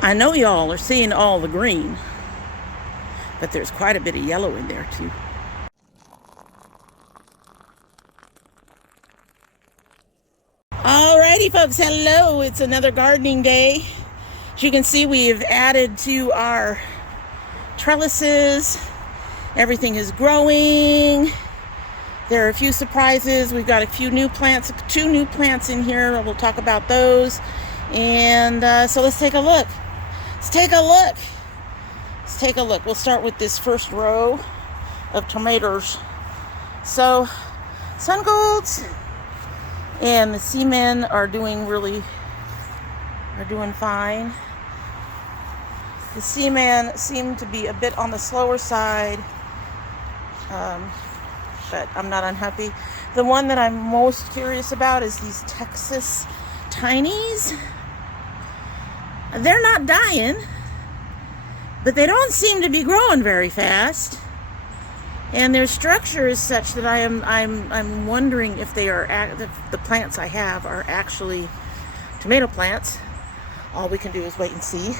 I know y'all are seeing all the green, but there's quite a bit of yellow in there too. Alrighty folks, hello, it's another gardening day. As you can see, we've added to our trellises. Everything is growing. There are a few surprises. We've got a few new plants, 2 new plants in here. We'll talk about those. And so let's take a look. Let's take a look. We'll start with this first row of tomatoes. So sun golds and the seamen are doing fine. The seaman seemed to be a bit on the slower side, but I'm not unhappy. The one that I'm most curious about is these Texas tinies. They're not dying, but they don't seem to be growing very fast. And their structure is such that I'm wondering if they are the plants I have are actually tomato plants. All we can do is wait and see.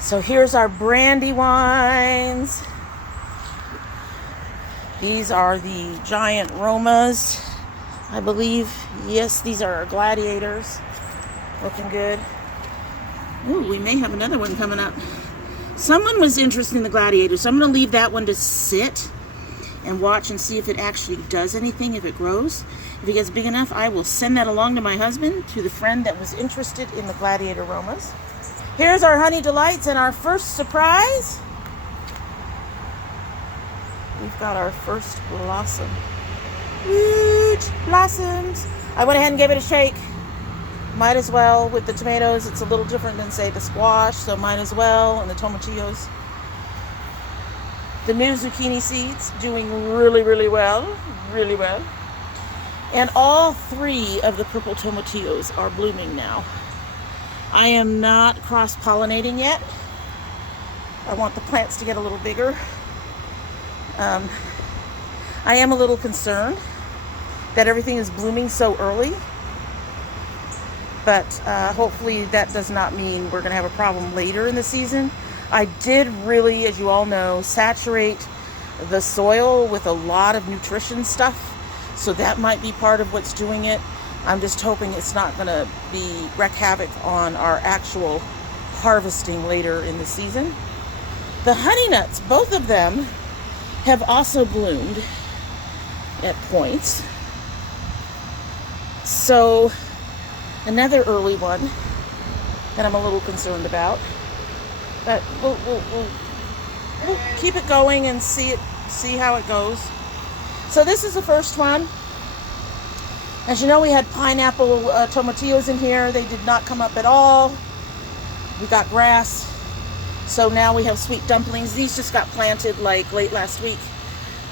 So here's our brandywines. These are the giant Romas, I believe. Yes, these are our gladiators. Looking good. Ooh, we may have another one coming up. Someone was interested in the gladiator, so I'm going to leave that one to sit and watch and see if it actually does anything, if it grows. If it gets big enough, I will send that along to my husband, to the friend that was interested in the gladiator Romas. Here's our honey delights and our first surprise. We've got our first blossom. Huge blossoms. I went ahead and gave it a shake. Might as well with the tomatoes. It's a little different than, say, the squash, so might as well. And the tomatillos. The new zucchini seeds doing really well. Really well. And all 3 of the purple tomatillos are blooming now. I am not cross-pollinating yet. I want the plants to get a little bigger. I am a little concerned that everything is blooming so early. But hopefully that does not mean we're going to have a problem later in the season. I did really, as you all know, saturate the soil with a lot of nutrition stuff. So that might be part of what's doing it. I'm just hoping it's not going to wreak havoc on our actual harvesting later in the season. The honey nuts, both of them, have also bloomed at points. So another early one that I'm a little concerned about, but we'll keep it going and see how it goes. So this is the first one. As you know, we had pineapple tomatillos in here. They did not come up at all. We got grass, so now we have sweet dumplings. These just got planted like late last week,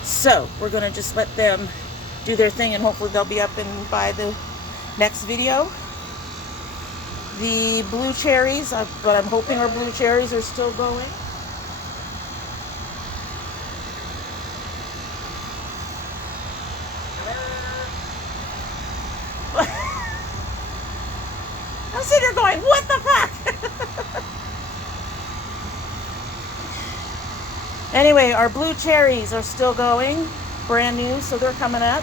so we're gonna just let them do their thing, and hopefully they'll be up by the next video. The blue cherries, but I'm hoping our blue cherries are still going. I'm sitting here going, what the fuck? Anyway, our blue cherries are still going, brand new, so they're coming up.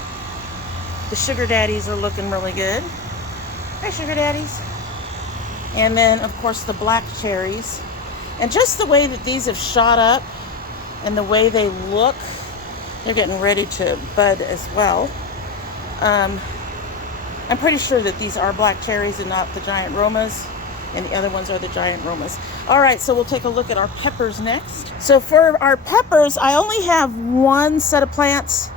The sugar daddies are looking really good. Hi, sugar daddies. And then, of course, the black cherries. And just the way that these have shot up and the way they look, they're getting ready to bud as well. I'm pretty sure that these are black cherries and not the giant Romas, and the other ones are the giant Romas. All right, so we'll take a look at our peppers next. So for our peppers, I only have 1 set of plants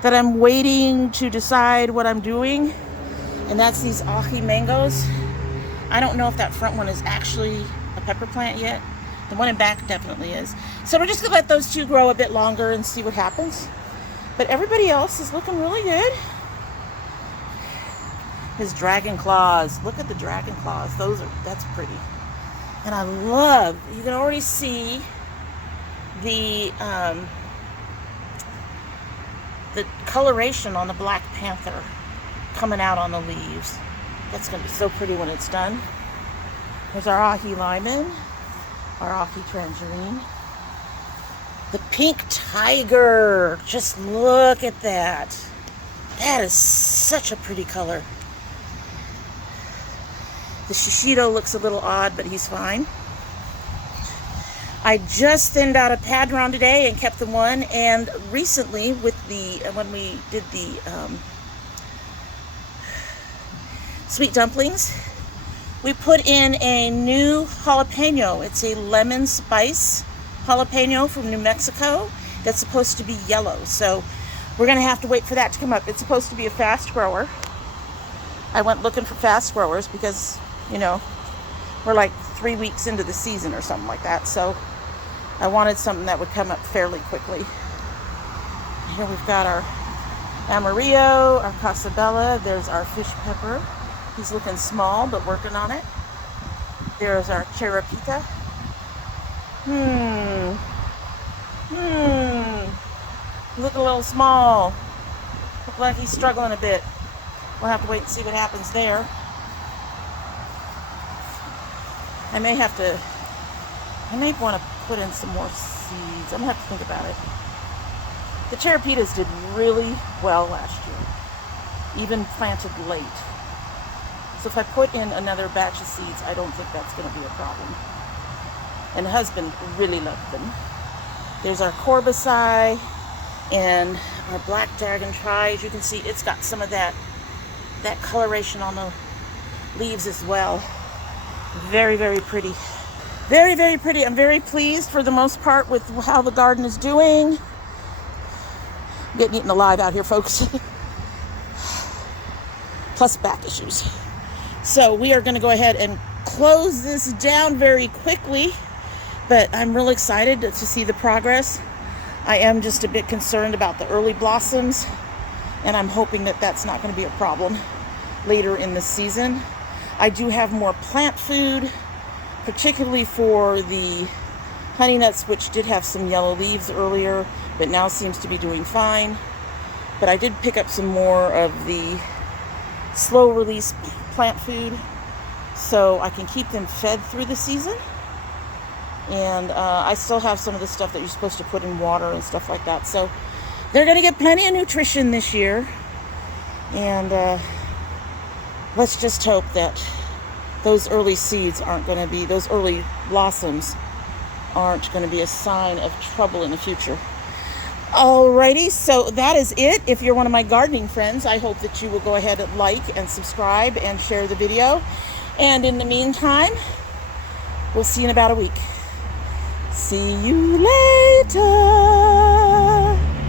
that I'm waiting to decide what I'm doing, and that's these aji mangoes. I don't know if that front one is actually a pepper plant yet. The one in back definitely is. So we're just gonna let those 2 grow a bit longer and see what happens. But everybody else is looking really good. His dragon claws. Look at the dragon claws. That's pretty. And I love, you can already see the coloration on the Black Panther coming out on the leaves. That's going to be so pretty when it's done. There's our ahi lemon, our ahi tangerine. The pink tiger. Just look at that. That is such a pretty color. The shishito looks a little odd, but he's fine. I just thinned out a padron today and kept the one. And recently, when we did the sweet dumplings, we put in a new jalapeno. It's a lemon spice jalapeno from New Mexico that's supposed to be yellow. So we're going to have to wait for that to come up. It's supposed to be a fast grower. I went looking for fast growers because, you know, we're like 3 weeks into the season or something like that. So I wanted something that would come up fairly quickly. Here we've got our amarillo, our casabella. There's our fish pepper. He's looking small, but working on it. There's our cherapita. Look a little small. Look like he's struggling a bit. We'll have to wait and see what happens there. I may want to put in some more seeds. I'm going to have to think about it. The cherapitas did really well last year, even planted late. So if I put in another batch of seeds, I don't think that's going to be a problem. And the husband really loved them. There's our corbicide and our black dragon tri. As you can see, it's got some of that coloration on the leaves as well. Very, very pretty. Very, very pretty. I'm very pleased for the most part with how the garden is doing. I'm getting eaten alive out here, folks. Plus back issues. So we are going to go ahead and close this down very quickly. But I'm really excited to see the progress. I am just a bit concerned about the early blossoms. And I'm hoping that that's not going to be a problem later in the season. I do have more plant food, particularly for the honey nuts, which did have some yellow leaves earlier, but now seems to be doing fine. But I did pick up some more of the slow release plant food so I can keep them fed through the season. And I still have some of the stuff that you're supposed to put in water and stuff like that. So they're going to get plenty of nutrition this year. And let's just hope that those early seeds aren't going to be, those early blossoms aren't going to be a sign of trouble in the future. Alrighty, so that is it. If you're one of my gardening friends, I hope that you will go ahead and like and subscribe and share the video. And in the meantime, we'll see you in about a week. See you later.